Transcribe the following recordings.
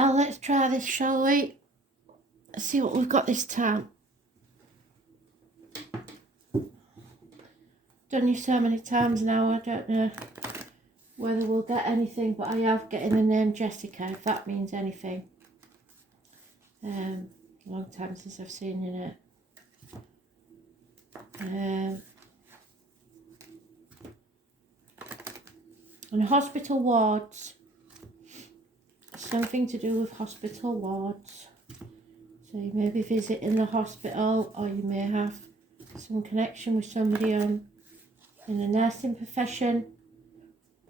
Al, let's try this, shall we? Let's see what we've got this time. Done you so many times now, I don't know whether we'll get anything, but I have getting the name Jessica, if that means anything. Long time since I've seen in it. And hospital wards. Something to do with hospital wards. So you may be visiting the hospital, or you may have some connection with somebody in the nursing profession.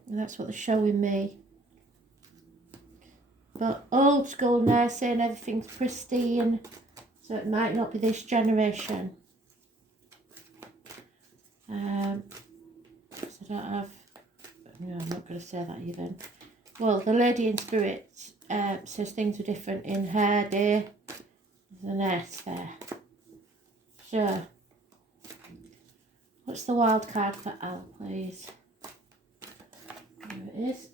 And that's what they're showing me. But old school nursing, everything's pristine. So it might not be this generation. So I don't have... No, I'm not going to say that even. Well, the lady in spirit says things are different in her day. There's an S there. So, what's the wild card for Al, please? There it is.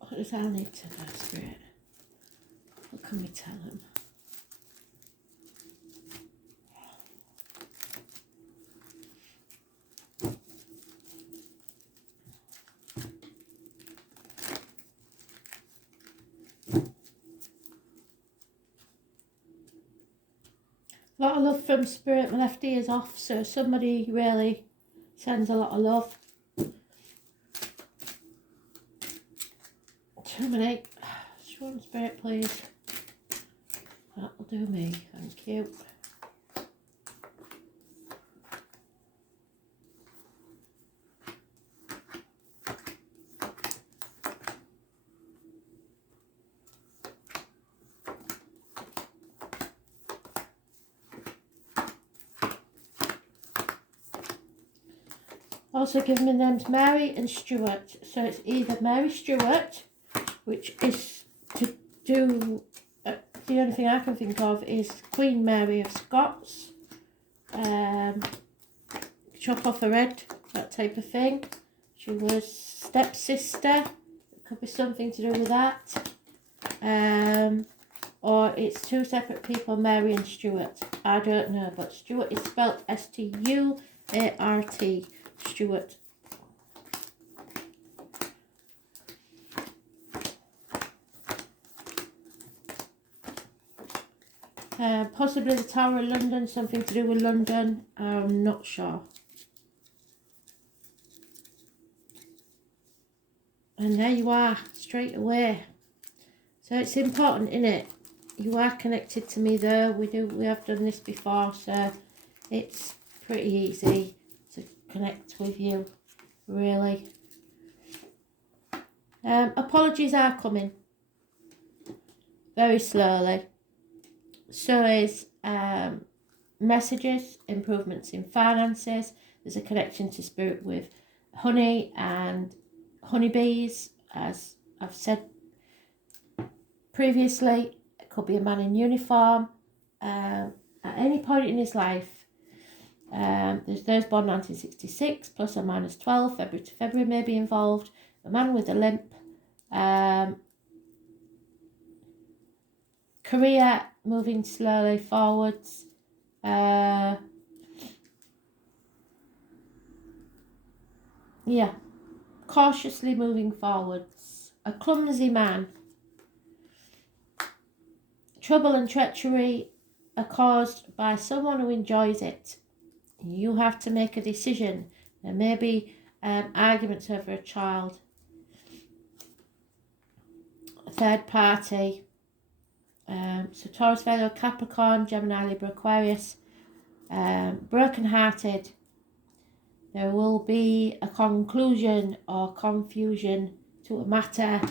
What does Al need to know, spirit? What can we tell him? A lot of love from spirit. My left ear's off, so somebody really sends a lot of love. Terminate. Show spirit, please. That'll do me. Thank you. Also given me names Mary and Stuart, so it's either Mary Stuart, which is to do, the only thing I can think of is Queen Mary of Scots, chop off her head, that type of thing. She was stepsister, it could be something to do with that, or it's two separate people, Mary and Stuart, I don't know, but Stuart is spelled S-T-U-A-R-T. Stuart. Possibly the Tower of London, something to do with London, I'm not sure. And there you are, straight away. So it's important, isn't it? You are connected to me there. We have done this before, so it's pretty easy to connect with you, really. Apologies are coming very slowly. So is messages, improvements in finances. There's a connection to spirit with honey and honeybees, as I've said previously. It could be a man in uniform at any point in his life. There's those born 1966, plus or minus 12, February to February may be involved. A man with a limp. Career moving slowly forwards. Yeah. Cautiously moving forwards. A clumsy man. Trouble and treachery are caused by someone who enjoys it. You have to make a decision. There may be arguments over a child. A third party. So Taurus, Virgo, Capricorn, Gemini, Libra, Aquarius. Broken-hearted. There will be a conclusion or confusion to a matter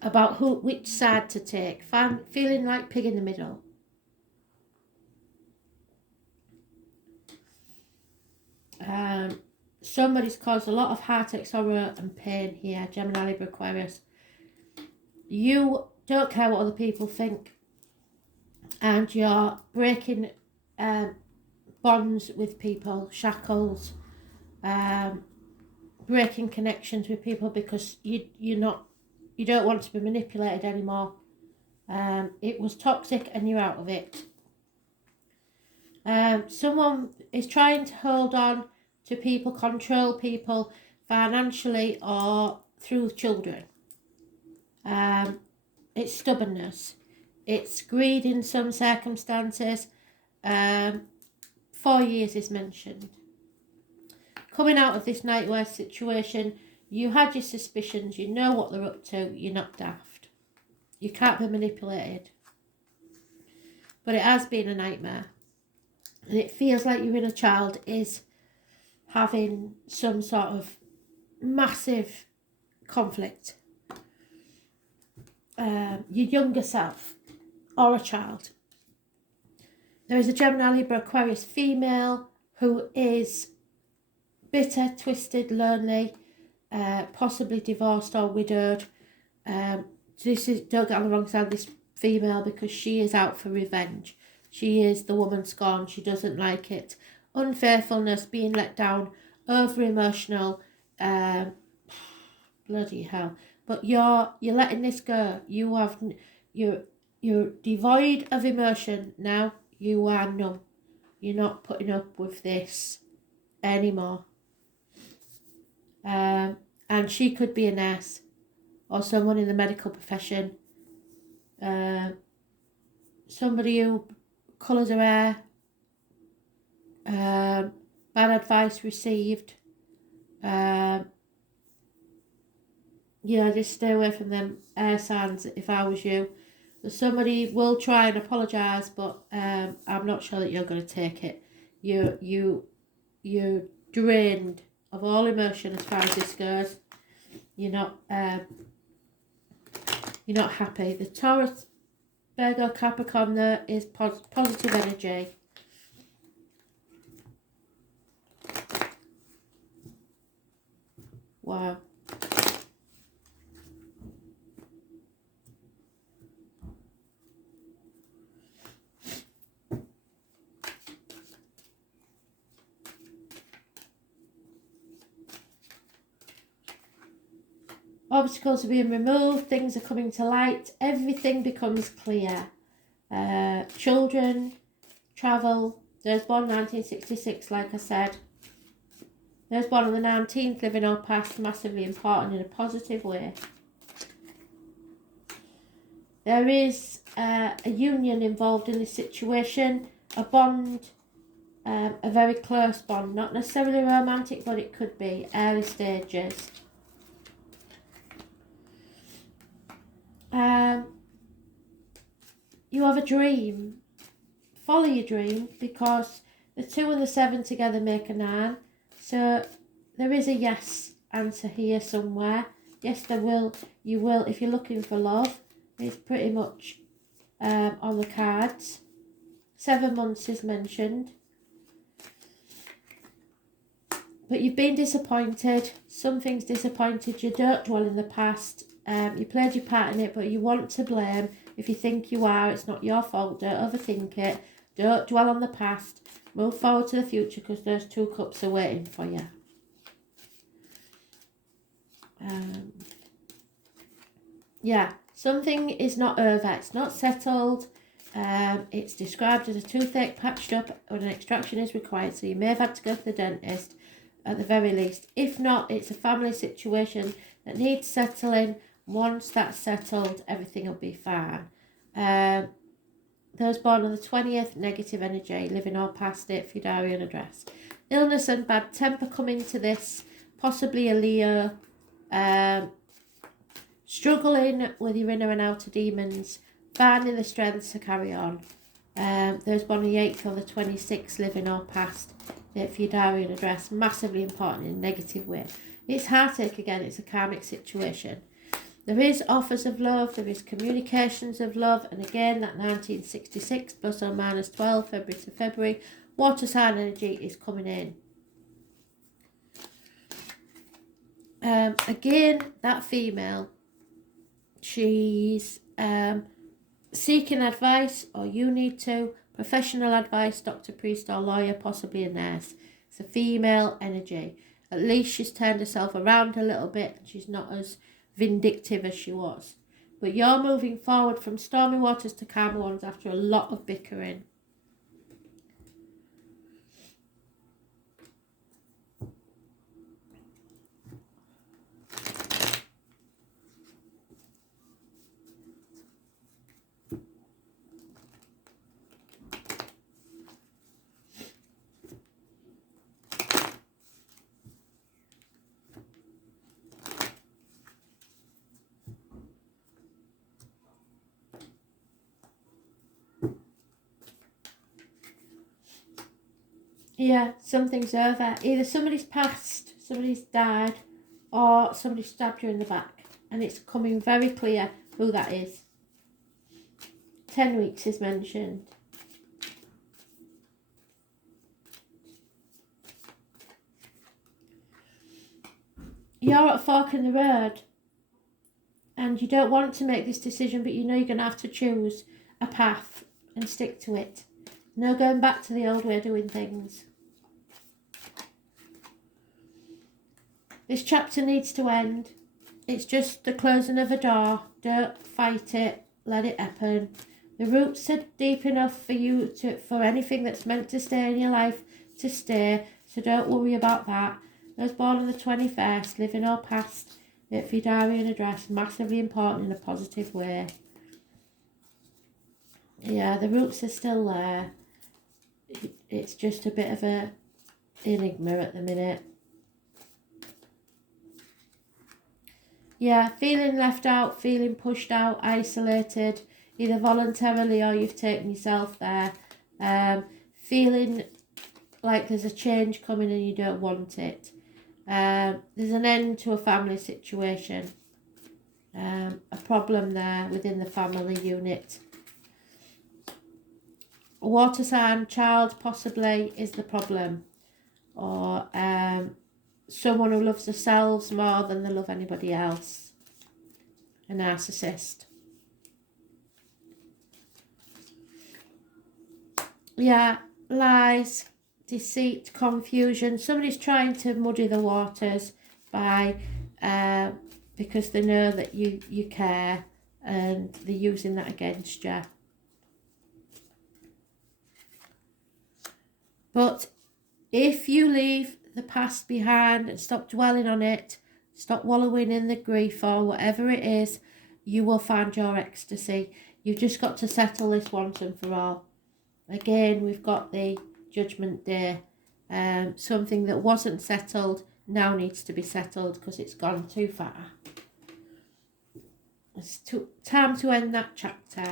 about which side to take. Feeling like pig in the middle. Somebody's caused a lot of heartache, sorrow and pain here, Gemini, Libra, Aquarius. You don't care what other people think, and you're breaking bonds with people, shackles, breaking connections with people because you don't want to be manipulated anymore. It was toxic and you're out of it. Someone is trying to hold on to people, control people financially or through children. It's stubbornness. It's greed in some circumstances. 4 years is mentioned. Coming out of this nightwear situation, you had your suspicions, you know what they're up to, you're not daft. You can't be manipulated. But it has been a nightmare. And it feels like your inner child is having some sort of massive conflict. Your younger self or a child. There is a Gemini, Libra, Aquarius female who is bitter, twisted, lonely, possibly divorced or widowed. This is, don't get on the wrong side of this female, because she is out for revenge. She is the woman scorned. She doesn't like it. Unfaithfulness, being let down, over emotional, bloody hell. But you're letting this go. You're devoid of emotion now. You are numb. You're not putting up with this anymore. And she could be a nurse or someone in the medical profession. Somebody who colours her hair. Bad advice received. Just stay away from them air signs if I was you. Somebody will try and apologise, but I'm not sure that you're going to take it. You're drained of all emotion as far as this goes. You're not happy. The Taurus, Virgo, Capricorn there is positive energy. Wow. Obstacles are being removed, things are coming to light, everything becomes clear. Children, travel, those born 1966, like I said. Those born on the 19th, living our past, massively important in a positive way. There is a union involved in this situation, a bond, a very close bond, not necessarily romantic, but it could be early stages. You have a dream. Follow your dream, because the 2 and the 7 together make a 9. So there is a yes answer here somewhere. Yes, there will. You will. If you're looking for love, it's pretty much on the cards. 7 months is mentioned. But you've been disappointed. Something's disappointed you. Don't dwell in the past. You played your part in it, but you want to blame. If you think you are, it's not your fault. Don't overthink it. Don't dwell on the past. Move forward to the future, because those 2 cups are waiting for you. Something is not over. It's not settled. It's described as a toothache patched up when an extraction is required. So you may have had to go to the dentist at the very least. If not, it's a family situation that needs settling. Once that's settled, everything will be fine. Those born on the 20th, negative energy, living all past it, Fidarian address. Illness and bad temper come into this, possibly a Leo. Struggling with your inner and outer demons, finding the strength to carry on. Those born on the 8th or the 26th, living all past it, Fidarian address, massively important in a negative way. It's heartache again, it's a karmic situation. There is offers of love, there is communications of love, and again that 1966 plus or minus 12, February to February, water sign energy is coming in. Again, that female, she's seeking advice, or you need to, professional advice, doctor, priest or lawyer, possibly a nurse. It's a female energy. At least she's turned herself around a little bit and she's not as vindictive as she was. But you're moving forward from stormy waters to calmer ones after a lot of bickering. Yeah, something's over. Either somebody's passed, somebody's died, or somebody stabbed you in the back. And it's coming very clear who that is. 10 weeks is mentioned. You're at a fork in the road. And you don't want to make this decision, but you know you're going to have to choose a path and stick to it. No going back to the old way of doing things. This chapter needs to end. It's just the closing of a door. Don't fight it. Let it happen. The roots are deep enough for you for anything that's meant to stay in your life to stay. So don't worry about that. Those born on the 21st, living or past, if your diary and address, massively important in a positive way. Yeah, the roots are still there. It's just a bit of a enigma at the minute. Yeah, feeling left out, feeling pushed out, isolated, either voluntarily or you've taken yourself there. Feeling like there's a change coming and you don't want it. There's an end to a family situation. A problem there within the family unit. A water sign child possibly is the problem. Or someone who loves themselves more than they love anybody else. A narcissist. Yeah, lies, deceit, confusion. Somebody's trying to muddy the waters by because they know that you care and they're using that against you. But if you leave the past behind and stop dwelling on it, stop wallowing in the grief or whatever it is, you will find your ecstasy. You've just got to settle this once and for all. Again, we've got the Judgment Day. Something that wasn't settled now needs to be settled because it's gone too far. It's time to end that chapter.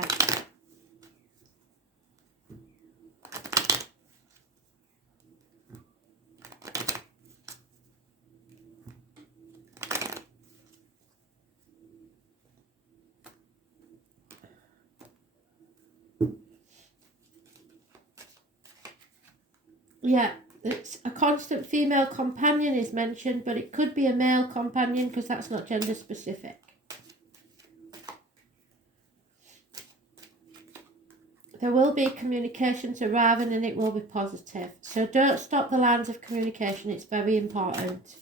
Yeah, it's a constant female companion is mentioned, but it could be a male companion because that's not gender specific. There will be communications arriving and it will be positive. So don't stop the lines of communication. It's very important.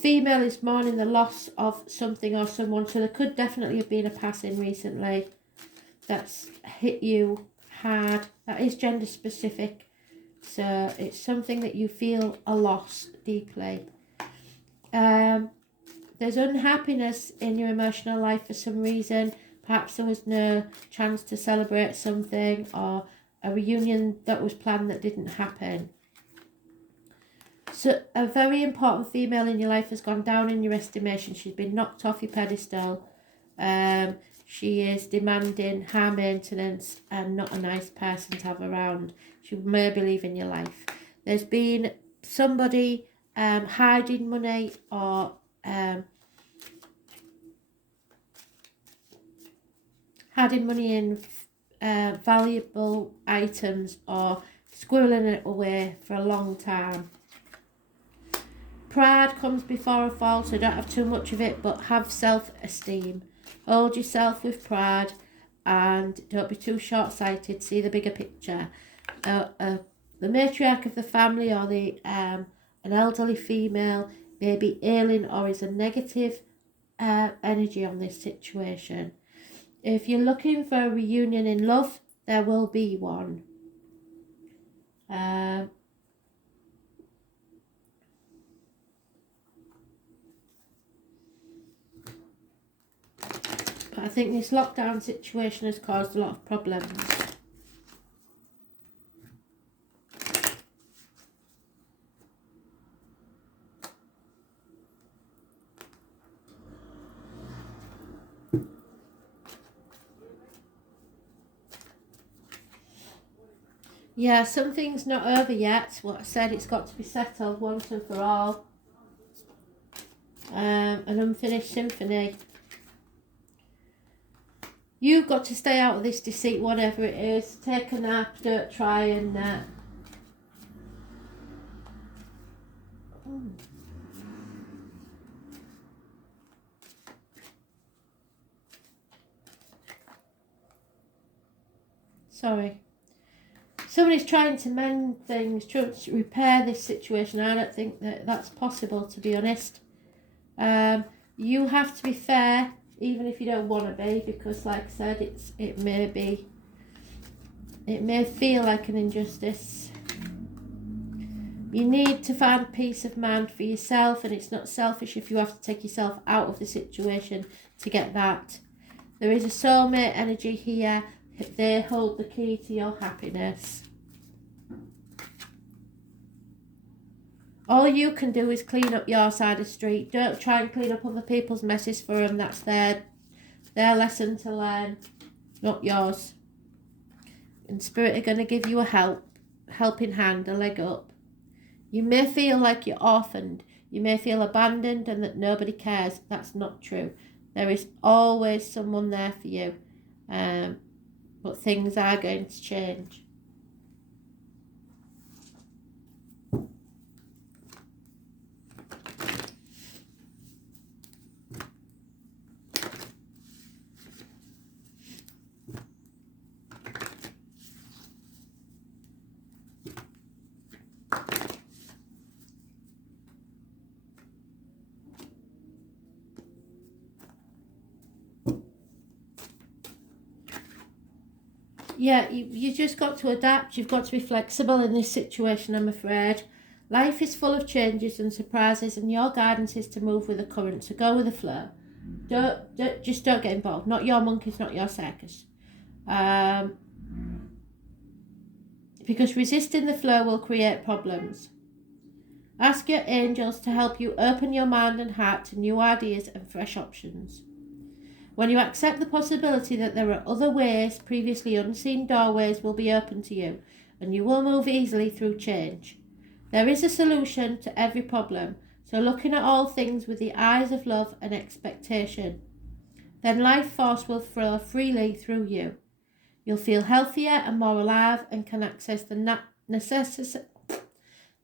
Female is mourning the loss of something or someone. So there could definitely have been a passing recently that's hit you hard. That is gender specific. So it's something that you feel a loss deeply. There's unhappiness in your emotional life for some reason. Perhaps there was no chance to celebrate something or a reunion that was planned that didn't happen. So a very important female in your life has gone down in your estimation. She's been knocked off your pedestal. She is demanding high maintenance and not a nice person to have around. She may be leaving your life. There's been somebody hiding money or hiding money in valuable items or squirreling it away for a long time. Pride comes before a fall, so don't have too much of it, but have self-esteem. Hold yourself with pride and don't be too short-sighted. See the bigger picture. A The matriarch of the family or an elderly female may be ailing or is a negative energy on this situation. If you're looking for a reunion in love, there will be one. But I think this lockdown situation has caused a lot of problems. Yeah, something's not over yet. What I said, it's got to be settled once and for all. An unfinished symphony. You've got to stay out of this deceit, whatever it is. Take a nap, don't try and... Sorry. Somebody's trying to mend things, trying to repair this situation. I don't think that that's possible, to be honest. You have to be fair, even if you don't want to be, because like I said, it may feel like an injustice. You need to find peace of mind for yourself, and it's not selfish if you have to take yourself out of the situation to get that. There is a soulmate energy here. They hold the key to your happiness. All you can do is clean up your side of the street. Don't try and clean up other people's messes for them. That's their lesson to learn, not yours. And Spirit are going to give you a helping hand, a leg up. You may feel like you're orphaned. You may feel abandoned and that nobody cares. That's not true. There is always someone there for you. But things are going to change. Yeah, you just got to adapt. You've got to be flexible in this situation, I'm afraid. Life is full of changes and surprises, and your guidance is to move with the current, so go with the flow. Don't get involved. Not your monkeys, not your circus. Because resisting the flow will create problems. Ask your angels to help you open your mind and heart to new ideas and fresh options. When you accept the possibility that there are other ways, previously unseen doorways will be open to you, and you will move easily through change. There is a solution to every problem, so looking at all things with the eyes of love and expectation. Then life force will flow freely through you. You'll feel healthier and more alive and can access the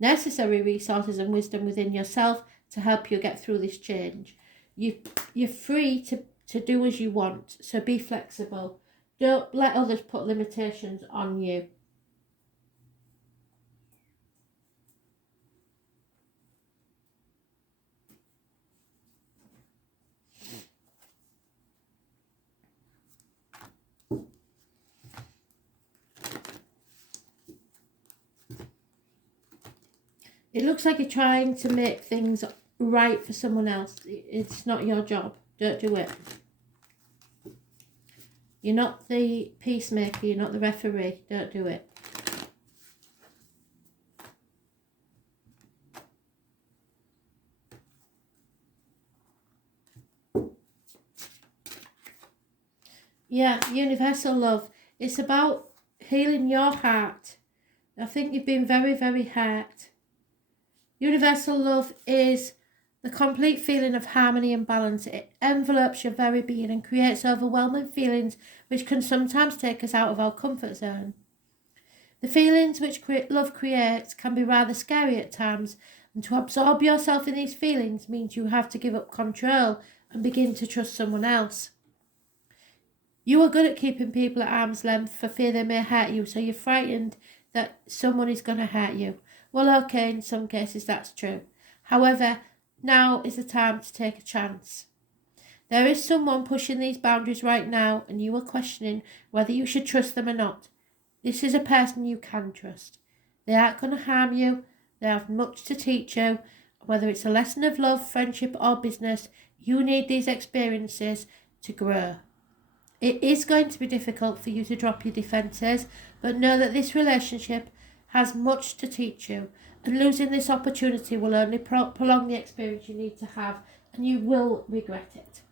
necessary resources and wisdom within yourself to help you get through this change. You're free to do as you want, so be flexible. Don't let others put limitations on you. It looks like you're trying to make things right for someone else. It's not your job. Don't do it. You're not the peacemaker. You're not the referee. Don't do it. Yeah, universal love. It's about healing your heart. I think you've been very, very hurt. Universal love is the complete feeling of harmony and balance. It envelopes your very being and creates overwhelming feelings which can sometimes take us out of our comfort zone. The feelings which love creates can be rather scary at times, and to absorb yourself in these feelings means you have to give up control and begin to trust someone else. You are good at keeping people at arm's length for fear they may hurt you, so you're frightened that someone is going to hurt you. Well, okay, in some cases that's true. However, now is the time to take a chance. There is someone pushing these boundaries right now, and you are questioning whether you should trust them or not. This is a person you can trust. They aren't going to harm you. They have much to teach you. Whether it's a lesson of love, friendship, or business, you need these experiences to grow. It is going to be difficult for you to drop your defences, but know that this relationship has much to teach you, and losing this opportunity will only prolong the experience you need to have, and you will regret it.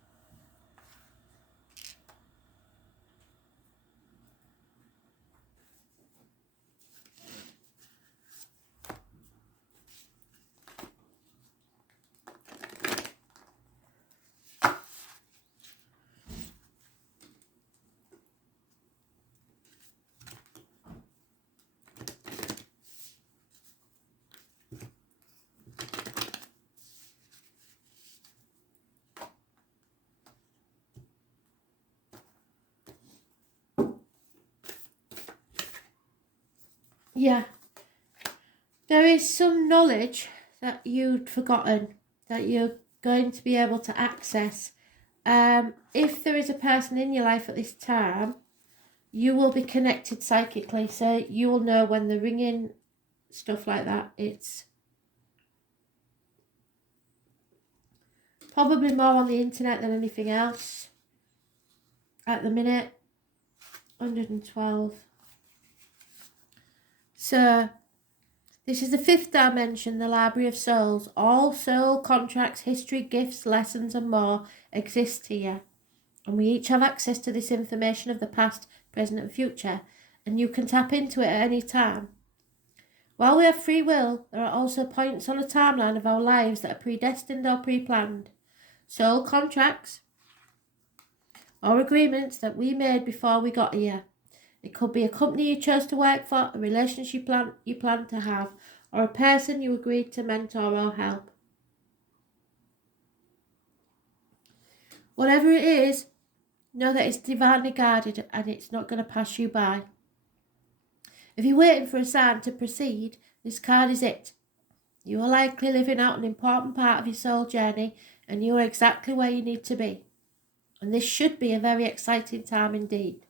Yeah, there is some knowledge that you'd forgotten that you're going to be able to access. If there is a person in your life at this time, you will be connected psychically, so you will know when they're ringing, stuff like that. It's probably more on the internet than anything else at the minute. 112. So, this is the fifth dimension, the Library of Souls. All soul contracts, history, gifts, lessons, and more exist here. And we each have access to this information of the past, present, and future, and you can tap into it at any time. While we have free will, there are also points on a timeline of our lives that are predestined or pre-planned. Soul contracts or agreements that we made before we got here. It could be a company you chose to work for, a relationship you plan to have, or a person you agreed to mentor or help. Whatever it is, know that it's divinely guided and it's not going to pass you by. If you're waiting for a sign to proceed, this card is it. You are likely living out an important part of your soul journey, and you are exactly where you need to be. And this should be a very exciting time indeed.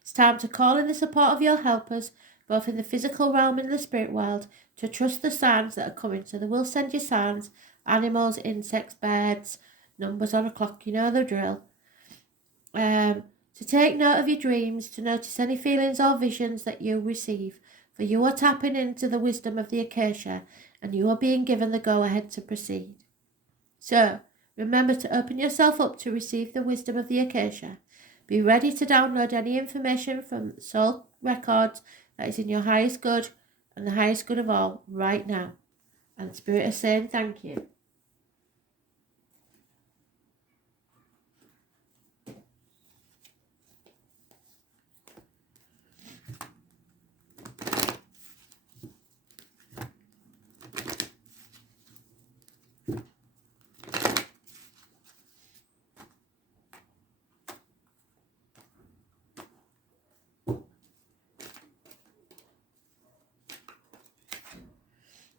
It's time to call in the support of your helpers, both in the physical realm and the spirit world, to trust the signs that are coming. So they will send you signs, animals, insects, birds, numbers on a clock, you know the drill. To take note of your dreams, to notice any feelings or visions that you receive, for you are tapping into the wisdom of the Acacia, and you are being given the go-ahead to proceed. So, remember to open yourself up to receive the wisdom of the Acacia. Be ready to download any information from soul records that is in your highest good and the highest good of all right now. And the Spirit is saying thank you.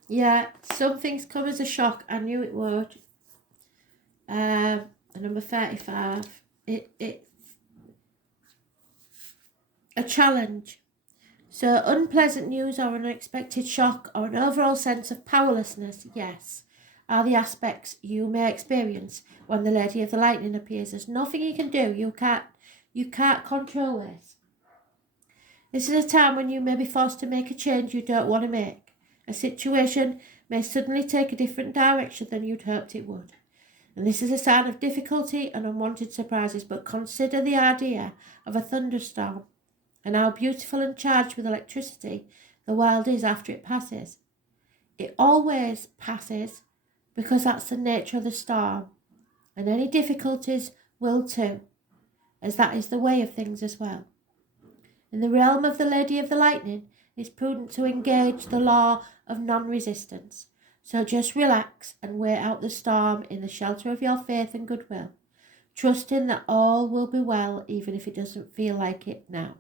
Yeah, some things come as a shock. I knew it would. Number 35. It's a challenge. So unpleasant news or an unexpected shock or an overall sense of powerlessness, yes, are the aspects you may experience when the Lady of the Lightning appears. There's nothing you can do. You can't control this. This is a time when you may be forced to make a change you don't want to make. A situation may suddenly take a different direction than you'd hoped it would. And this is a sign of difficulty and unwanted surprises, but consider the idea of a thunderstorm and how beautiful and charged with electricity the world is after it passes. It always passes because that's the nature of the storm, and any difficulties will too, as that is the way of things as well. In the realm of the Lady of the Lightning, it's prudent to engage the law of non-resistance. So just relax and wait out the storm in the shelter of your faith and goodwill, trusting that all will be well even if it doesn't feel like it now.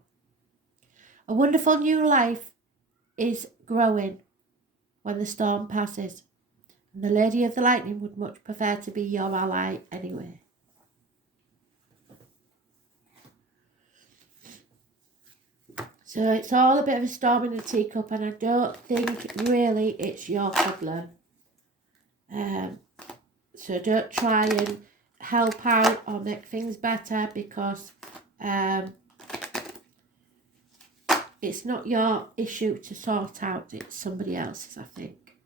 A wonderful new life is growing when the storm passes. And the Lady of the Lightning would much prefer to be your ally anyway. So it's all a bit of a storm in a teacup, and I don't think really it's your problem. So don't try and help out or make things better, because it's not your issue to sort out, it's somebody else's, I think.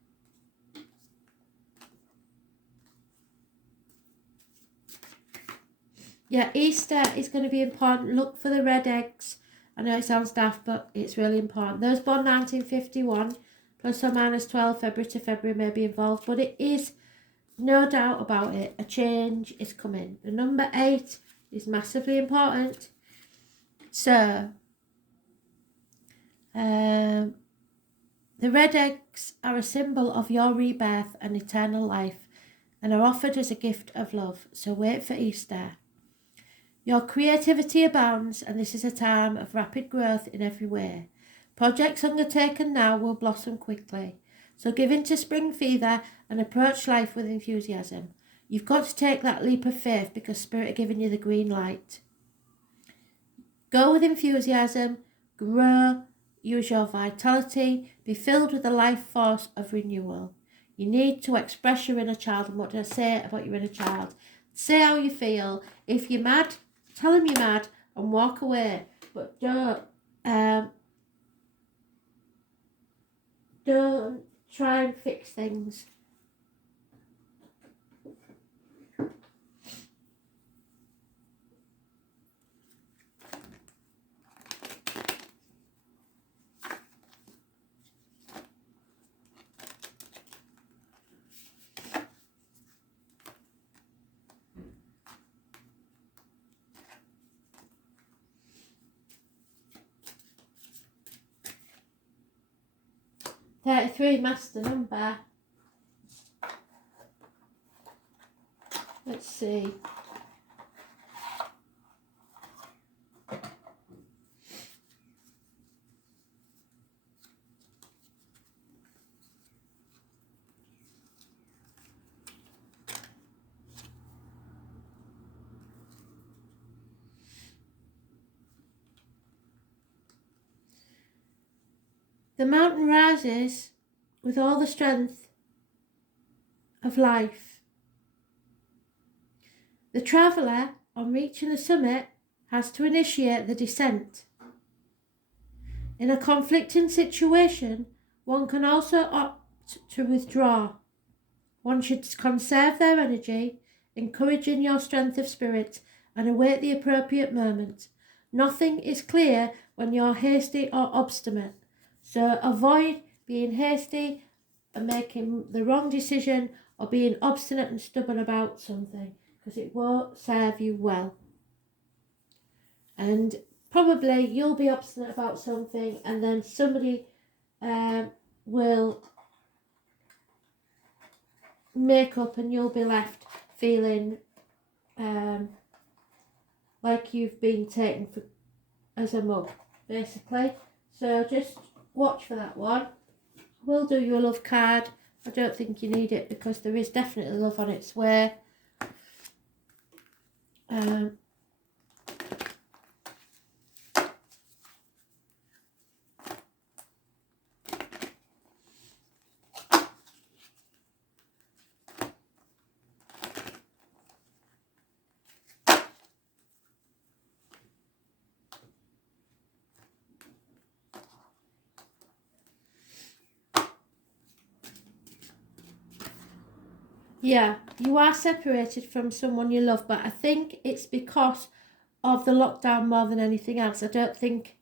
Yeah, Easter is going to be important. Look for the red eggs. I know it sounds daft, but it's really important. Those born 1951, plus or minus 12 February to February may be involved, but it is, no doubt about it, a change is coming. The number 8 is massively important. So, the red eggs are a symbol of your rebirth and eternal life, and are offered as a gift of love. So wait for Easter. Your creativity abounds, and this is a time of rapid growth in every way. Projects undertaken now will blossom quickly. So give in to spring fever and approach life with enthusiasm. You've got to take that leap of faith, because Spirit are giving you the green light. Go with enthusiasm, grow, use your vitality, be filled with the life force of renewal. You need to express your inner child. And what do I say about your inner child? Say how you feel. If you're mad, tell them you're mad and walk away. But don't try and fix things. .33 master number. Let's see. The mountain rises with all the strength of life. The traveller, on reaching the summit, has to initiate the descent. In a conflicting situation, one can also opt to withdraw. One should conserve their energy, encouraging your strength of spirit, and await the appropriate moment. Nothing is clear when you're hasty or obstinate. So avoid being hasty and making the wrong decision, or being obstinate and stubborn about something, because it won't serve you well. And probably you'll be obstinate about something, and then somebody will make up, and you'll be left feeling like you've been taken for as a mug, basically. So just watch for that one. We'll do you a love card. I don't think you need it, because there is definitely love on its way. Yeah, you are separated from someone you love, but I think it's because of the lockdown more than anything else. I don't think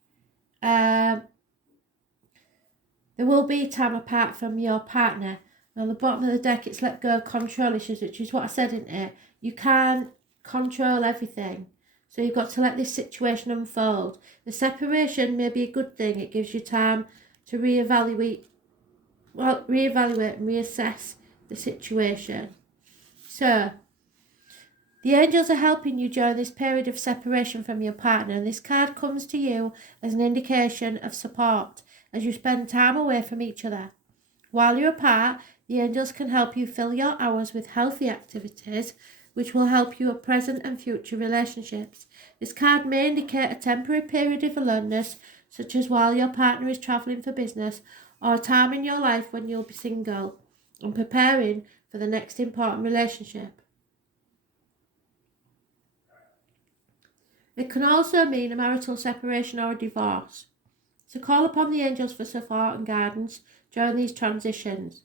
there will be time apart from your partner. On the bottom of the deck, it's let go of control issues, which is what I said in it. You can't control everything, so you've got to let this situation unfold. The separation may be a good thing. It gives you time to reevaluate and reassess the situation. So, the angels are helping you during this period of separation from your partner, and this card comes to you as an indication of support, as you spend time away from each other. While you're apart, the angels can help you fill your hours with healthy activities, which will help your present and future relationships. This card may indicate a temporary period of aloneness, such as while your partner is travelling for business, or a time in your life when you'll be single and preparing for the next important relationship. It can also mean a marital separation or a divorce. So call upon the angels for support and guidance during these transitions.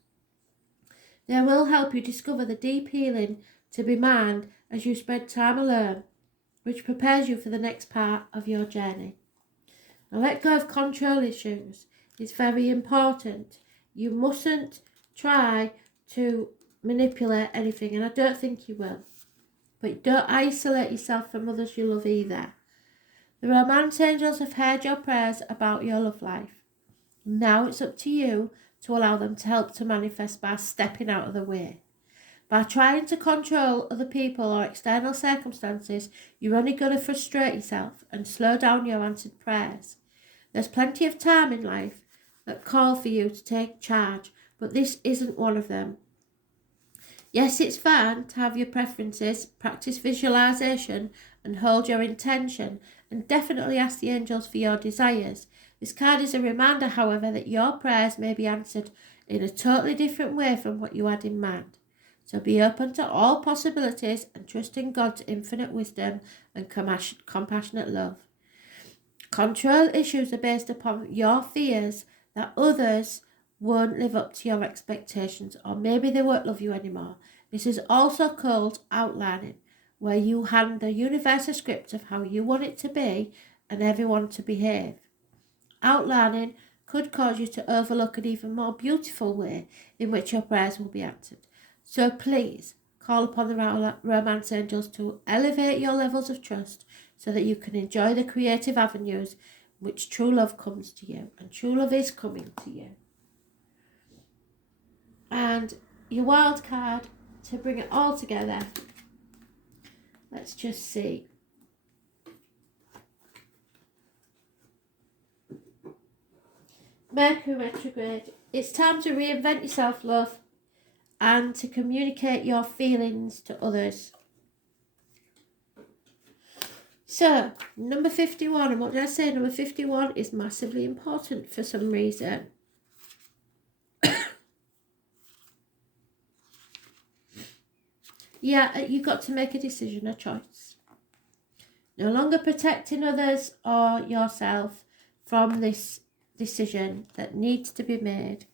They will help you discover the deep healing to be mined as you spend time alone, which prepares you for the next part of your journey. Now, let go of control issues. It's very important. You mustn't try to manipulate anything, and I don't think you will. But don't isolate yourself from others you love either. The romance angels have heard your prayers about your love life. Now it's up to you to allow them to help to manifest by stepping out of the way. By trying to control other people or external circumstances, you're only going to frustrate yourself and slow down your answered prayers. There's plenty of time in life that call for you to take charge, but this isn't one of them. Yes, it's fine to have your preferences, practice visualization and hold your intention, and definitely ask the angels for your desires. This card is a reminder, however, that your prayers may be answered in a totally different way from what you had in mind. So be open to all possibilities and trust in God's infinite wisdom and compassionate love. Control issues are based upon your fears that others won't live up to your expectations, or maybe they won't love you anymore. This is also called outlining, where you hand the universe a script of how you want it to be and everyone to behave. Outlining could cause you to overlook an even more beautiful way in which your prayers will be answered. So please call upon the romance angels to elevate your levels of trust so that you can enjoy the creative avenues which true love comes to you, and true love is coming to you. And your wild card to bring it all together, let's just see. Mercury retrograde. It's time to reinvent yourself, love, and to communicate your feelings to others. So, number 51, and what did I say? Number 51 is massively important for some reason. Yeah, you've got to make a decision, a choice. No longer protecting others or yourself from this decision that needs to be made.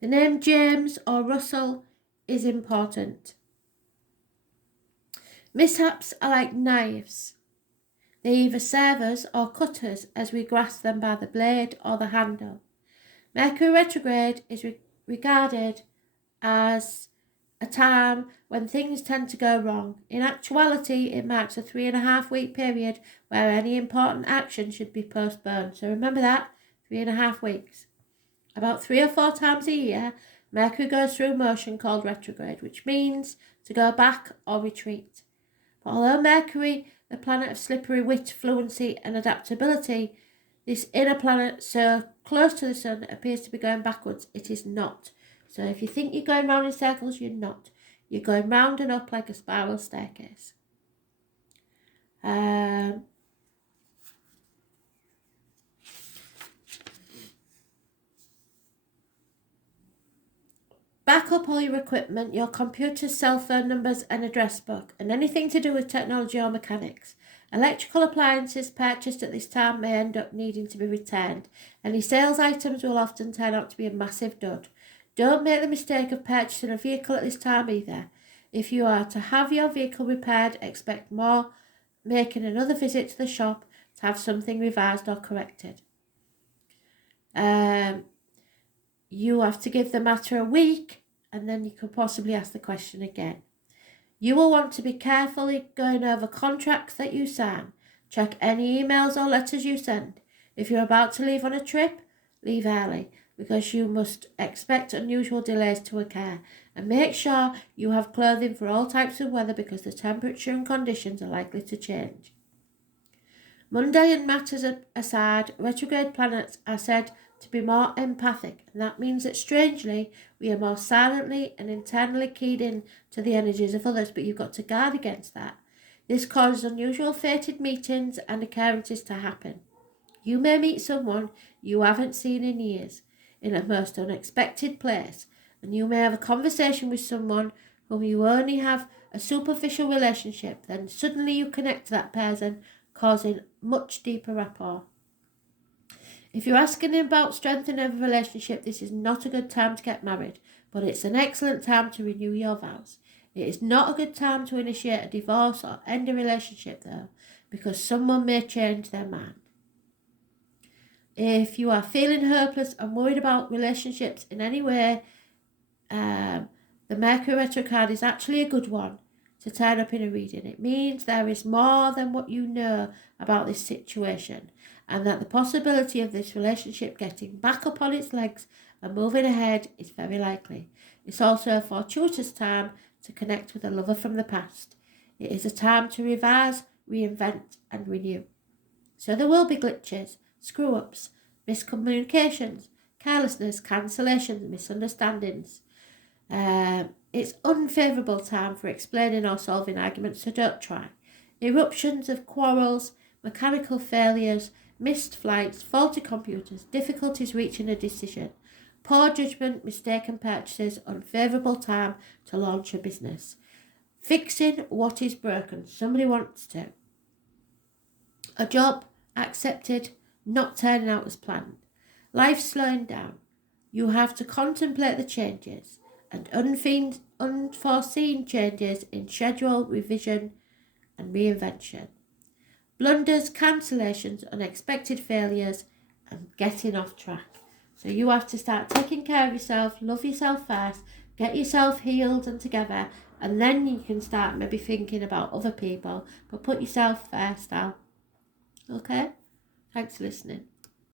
The name James or Russell is important. Mishaps are like knives. They either serve us or cut us as we grasp them by the blade or the handle. Mercury retrograde is regarded as a time when things tend to go wrong. In actuality, it marks a 3.5-week period where any important action should be postponed. So remember that, 3.5 weeks. About 3 or 4 times a year, Mercury goes through a motion called retrograde, which means to go back or retreat. But although Mercury, the planet of slippery wit, fluency and adaptability, this inner planet so close to the sun appears to be going backwards, it is not. So if you think you're going round in circles, you're not. You're going round and up like a spiral staircase. Back up all your equipment, your computer, cell phone numbers and address book, and anything to do with technology or mechanics. Electrical appliances purchased at this time may end up needing to be returned. Any sales items will often turn out to be a massive dud. Don't make the mistake of purchasing a vehicle at this time either. If you are to have your vehicle repaired, expect more, making another visit to the shop to have something revised or corrected. You have to give the matter a week, and then you could possibly ask the question again. You will want to be carefully going over contracts that you sign. Check any emails or letters you send. If you're about to leave on a trip, leave early, because you must expect unusual delays to occur. And make sure you have clothing for all types of weather, because the temperature and conditions are likely to change. Mundane matters aside, retrograde planets are said to be more empathic, and that means that strangely we are more silently and internally keyed in to the energies of others, but you've got to guard against that. This causes unusual fated meetings and occurrences to happen. You may meet someone you haven't seen in years in a most unexpected place, and you may have a conversation with someone whom you only have a superficial relationship, then suddenly you connect to that person, causing much deeper rapport. If you're asking about strengthening a relationship, this is not a good time to get married, but it's an excellent time to renew your vows. It is not a good time to initiate a divorce or end a relationship though, because someone may change their mind. If you are feeling hopeless and worried about relationships in any way, the Mercury retrograde is actually a good one to turn up in a reading. It means there is more than what you know about this situation, and that the possibility of this relationship getting back up on its legs and moving ahead is very likely. It's also a fortuitous time to connect with a lover from the past. It is a time to revise, reinvent and renew. So there will be glitches, screw-ups, miscommunications, carelessness, cancellations, misunderstandings. It's unfavourable time for explaining or solving arguments, so don't try. Eruptions of quarrels, mechanical failures, missed flights, faulty computers, difficulties reaching a decision, poor judgment, mistaken purchases, unfavourable time to launch a business. Fixing what is broken, somebody wants to. A job accepted, not turning out as planned. Life slowing down. You have to contemplate the changes and unforeseen changes in schedule, revision and reinvention. Blunders, cancellations, unexpected failures and getting off track. So you have to start taking care of yourself, love yourself first, get yourself healed and together, and then you can start maybe thinking about other people, but put yourself first, Al. Okay? Thanks for listening.